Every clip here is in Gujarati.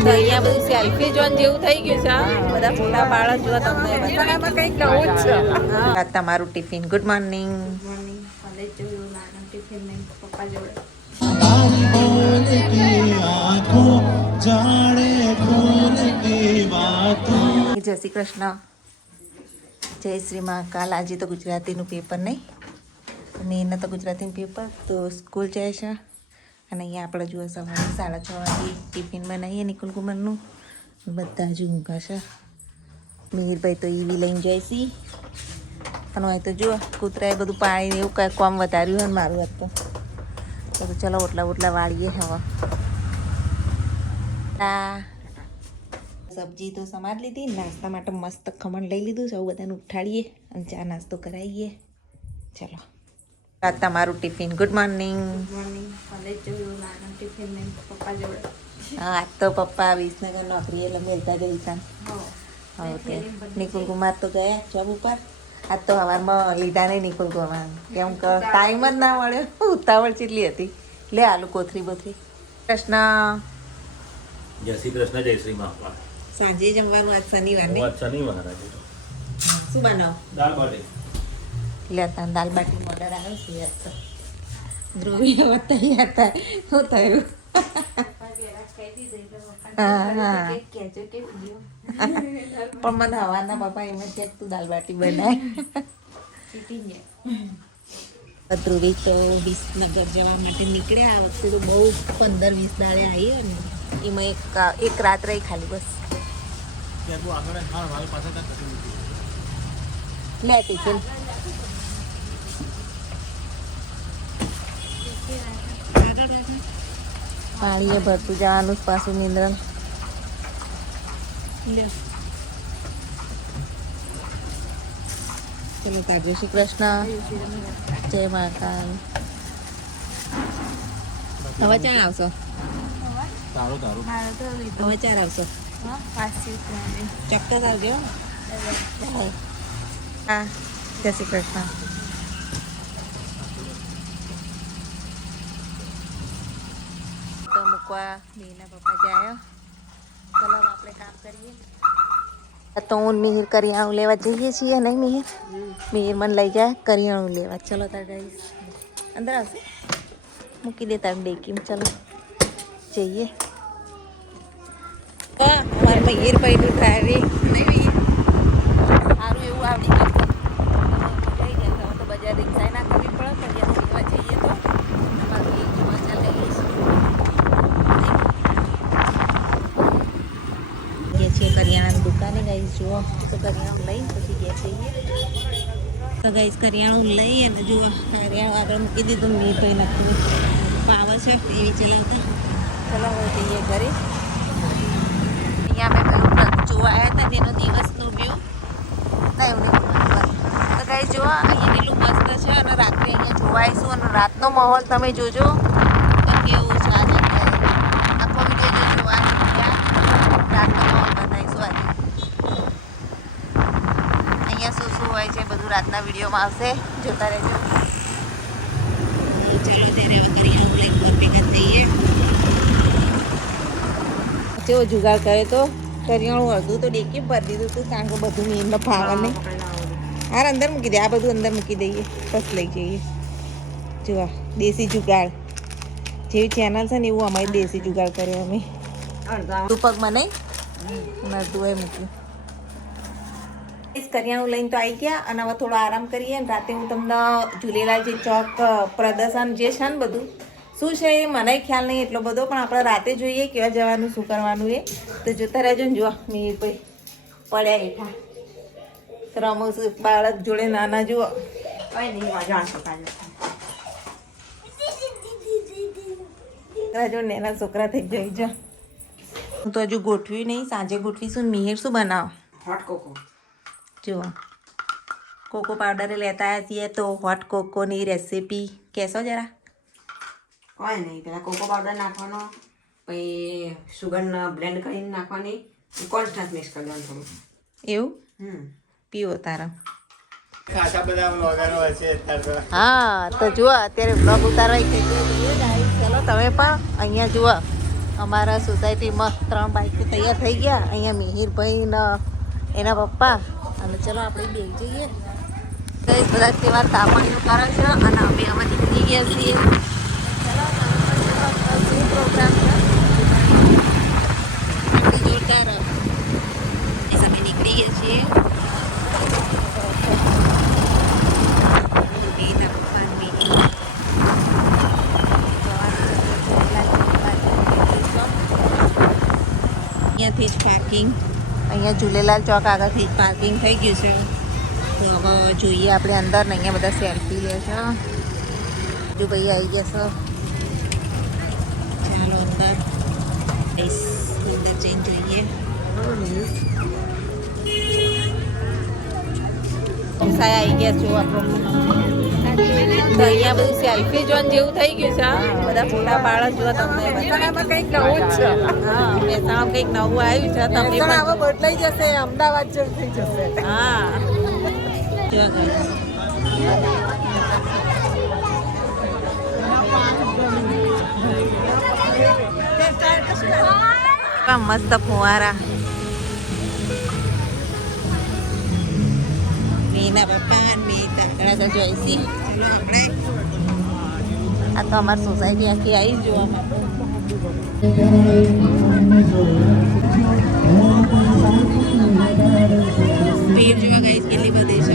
તો અહીંયા બધું સેલ્ફી જોન જેવું થઈ ગયું છે બધા ફોટા પાડો જો તમને બધામાં કંઈક નવું જ છે તમારું ટિફિન ગુડ મોર્નિંગ કોલેજ જોયું નાના ટિફિન ને પપ્પા જોડે જય શ્રી કૃષ્ણ જય શ્રી મહાકાલ આજે તો ગુજરાતીનું પેપર નહીં મેં તો ગુજરાતીનું પેપર તો સ્કૂલ જાય છે અને અહીંયા આપણે જુઓ સવારે 6:30 વાગે ટિફિન બનાવીએ નિકુલ કુમારનું બધા જ ઊંઘા છે મિહિરભાઈ તો ઈવી લઈને જાય છે અને હોય તો જુઓ કૂતરાએ બધું પાણી એવું કાંઈ કામ વધાર્યું હોય ને મારું વાત તો ચલો ઓટલા વાળીએ હવે સબ્જી તો સમાર લીધી નાસ્તા માટે મસ્ત ખમણ લઈ લીધું સૌ બધાને ઉઠાડીએ અને ચા નાસ્તો કરાવીએ ચલો તમારું ટિફિન ગુડ મોર્નિંગ કોલેજ જોયું નાના ટિફિન ને પપ્પા જોડે હા આજ તો પપ્પા વિસનગર નોકરી એટલે મેલતા જઈતા હવે નિકુલ કુમાર તો ગયા જોબ ઉપર આજ તો સવારમાં લીધા નહીં નિકુલ કુમાર કેમ કે ટાઈમ જ ના મળ્યો ઉતાવળ ચેટલી હતી લે આલુ કોથરી બોથરી કૃષ્ણ જય શ્રી કૃષ્ણ જય શ્રી મહાકાલ સાંજે જમવાનું આજ શનિવાર ને શનિવાર શું બનાવો દાળ બાટી લેતા દાલ બાટી ઓર્ડર આવ્યો છે યાર તો ધ્રુવી તૈયાર થાય શું થયું હા પણ મને હવાના પપ્પા એમ જ ક્યાંક તું દાલ બાટી બનાય ધ્રુવી તો વિસનગર જવા માટે નીકળ્યા આ વખતે તો બહુ 15-20 દાડે આવી અને એમાં એક રાત રહી ખાલી બસ લે ટિફિન પાણીએ ભરતું જવાનું પાછું નિંદ્રણ ચલો તાર જય શ્રી કૃષ્ણ જય મહાકાલ હવે ચાર આવશો હવે ચાર આવશો ચોક્કસ આવજો હા જય શ્રી કૃષ્ણ તો મૂકવા બેના પપ્પા જાય ચલો આપણે કામ કરીએ તો હું મિહિર કરિયાણું લેવા જઈએ છીએ નહીં મિહિર મને લઈ જાય કરિયાણું લેવા ચલો તાર ગઈશ અંદર આવશે મૂકી દે તાર ડેકીમ ચલો જઈએ અમારે મિહિર ભાઈનું ડ્રાઇવિંગ સારું એવું આવડી ગયું જઈ ગયા તો બજાર રિક્ષા ના કરવી પડે કરિયાણું લેવા જઈએ તો અમારું એ જોવા ચાલે છીએ કરિયાણાની દુકાને ગાઈસ જુઓ તો કરિયાણું લઈ પછી ગયા જઈએ તો ગાઈસ કરિયાણું લઈ અને જુઓ કરિયાણું આગળ મૂકી દીધું મેં ભાઈ નાખ્યું પાવર છે એવી ચલાવતા ચલો હવે જઈએ ઘરે અહીંયા અમે પેલું જોવા આવ્યા હતા તેનો દિવસનો વ્યૂ ના એવું નહીં તો ગાઈસ જુઓ અહીંયા પેલું મસ્ત છે અને રાત્રે અહીંયા જોવા આવીશું અને રાતનો માહોલ તમે જોજો તો કેવું છે આ જગ્યાએ આખો વિડીયો જોજો આ રાતનો માહોલ બતાવીશું આજે અહીંયા શું શું હોય છે બધું રાતના વિડીયોમાં આવશે જોતા રહેજો ચાલો ત્યારે હવે કરિયાણું લઈને ભેગા થઈએ કેવો જુગાડ કરે તો કરિયાણું અડધું તો ડેકી ભરી દીધું હતું કારણ કે બધું મેં ફાવે નહીં હાર અંદર મૂકી દે આ બધું અંદર મૂકી દઈએ બસ લઈ જઈએ જોવા દેશી જુગાડ જેવી ચેનલ છે ને એવું અમારી દેશી જુગાડ કર્યો અમે તું પગમાં નહીં અડધું એ મૂક્યું કરિયાણું લઈને તો આવી ગયા અને હવે થોડો આરામ કરીએ અને રાતે હું તમને ઝૂલેલાલજી ચોક પ્રદર્શન જે છે ને બધું શું છે એ મને ખ્યાલ નહીં એટલો બધો પણ આપણે રાતે જોઈએ કેવા જવાનું શું કરવાનું એ તો જોતા રહેજો ને જુઓ મેં ભાઈ પડ્યા હેઠા રમું બાળક જોડે નાના જુઓ જો નાના છોકરા થઈ જાય જો હું તો હજુ ગોઠવ્યું નહીં સાંજે ગોઠવીશું મિહિર શું બનાવો હોટ કોકો જુઓ કોકો પાવડર લેતા આવ્યા છીએ તો હોટ કોકોની રેસીપી કહેશો જરા કોઈ નહીં પેલા કોકો પાવડર નાખવાનો પછી સુગરને બ્લેન્ડ કરીને નાખવાની કોન્સ્ટન્ટ મિક્સ કરી દેવાનું થોડું એવું પીવો તારા ખાસા બધા વ્લોગરો હશે હા તો જુઓ અત્યારે બ્લોગ ઉતારવા ચલો તમે પણ અહીંયા જુઓ અમારા સોસાયટીમાં 3 બાઇક તૈયાર થઈ ગયા. અહીંયા મિહિરભાઈ ને એના પપ્પા. અને ચલો આપણે બે જઈએ. કઈ બધા કેવા તાપણીઓ કરે છે અને અમે નીકળી ગયા છીએ. ચલો પ્રોગ્રામ છે જોતા રહો. અમે નીકળી ગયા છીએ. એના પપ્પા અહીંયાથી જ પાર્કિંગ. અહીંયા ઝૂલેલાલ ચોક આગળથી જ પાર્કિંગ થઈ ગયું છે. તો હવે જોઈએ આપણે અંદર ને અહીંયા બધા સેલ્ફી લે છે. જો ભાઈ આવી જશે. ચાલો અંદર અંદર જઈને જોઈએ. સાયા આવી ગયા છો આપણો. તો અહીંયા બધું સેલ્ફી જોન જેવું થઈ ગયું છે. બધા ફોટા પાડો જો તમને મહેસાણામાં કંઈક નવું જ છે. હા મહેસાણામાં કંઈક નવું આવ્યું છે. તમે પણ બદલાઈ જશે. અમદાવાદ જેવું થઈ જશે. હા મસ્ત ફુવારા. મેના પપ્પા મેં તાકડા જોઈશી. ચલો આપણે આ તો અમારી સોસાયટી આખી આવી જોવામાં. ભીડ જોવા ગઈ કેટલી બધી છે.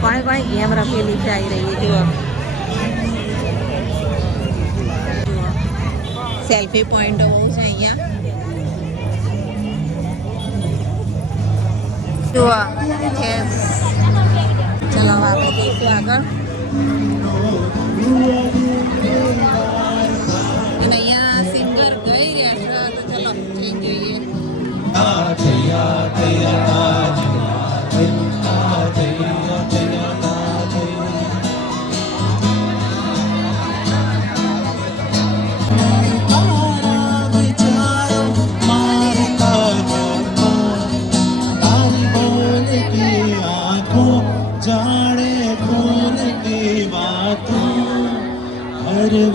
કોણે કોણે ગેમ રમેલી છે આવી રહી જુઓ. સેલ્ફી પોઈન્ટ બહુ છે અહીંયા. જુઓ ચલો આપણે જઈશું આગળ. અને અહીંયા સિંગર ગઈ રહ્યા છે. તો ચલો જઈને જોઈએ.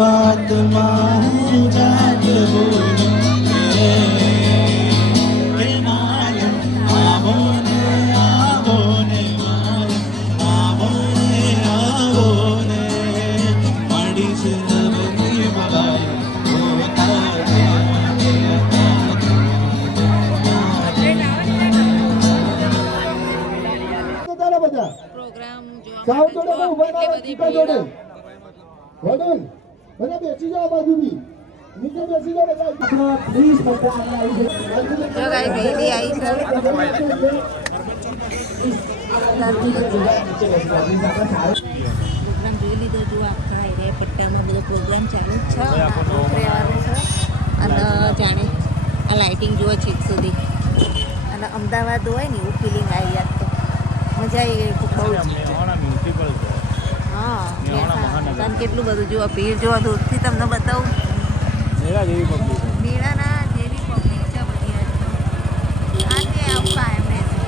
વાત માં જાગ પ્રોગ્રામ જોડે બધા બેસી જાઓ બાજુ બી નીચે બેસી જાઓ બધા પ્લીઝ બધા આવી જો ગાઈસ બેબી આવી છે. પ્રોગ્રામ જોઈ લીધો. જો આખા એરિયા પટ્ટામાં બધો પ્રોગ્રામ ચાલુ જ છે. રહેવાનું છે અને જાણે આ લાઇટિંગ જુઓ છેક સુધી. અને અમદાવાદ હોય ને એવું ફિલિંગ આવી યાદ તો મજા આવી ગઈ ખૂબ બહુ જ. હા મહેસાણા કેટલું બધું જુઓ. ભીડ જુઓ દૂરથી તમને બતાવું. મેળાના જેવી પબ્લિક છે બધી. આ તે આવું કાયમ રહે છે.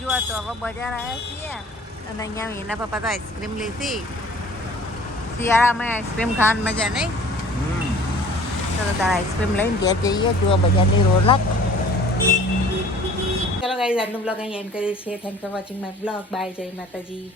જુઓ તો હવે બજાર આવ્યા છીએ અને અહીંયા એના પપ્પા તો આઈસ્ક્રીમ લેતી. શિયાળામાં આઈસ્ક્રીમ ખાવાની મજા નહીં. ચલો તારા આઈસ્ક્રીમ લઈને ઘેર જઈએ. જુઓ બજારની રોનક. ચલો ગાઈઝ આજનો બ્લોગ અહીં એન્ડ કરીએ છીએ. Thank for watching my blog. Bye. જય માતાજી.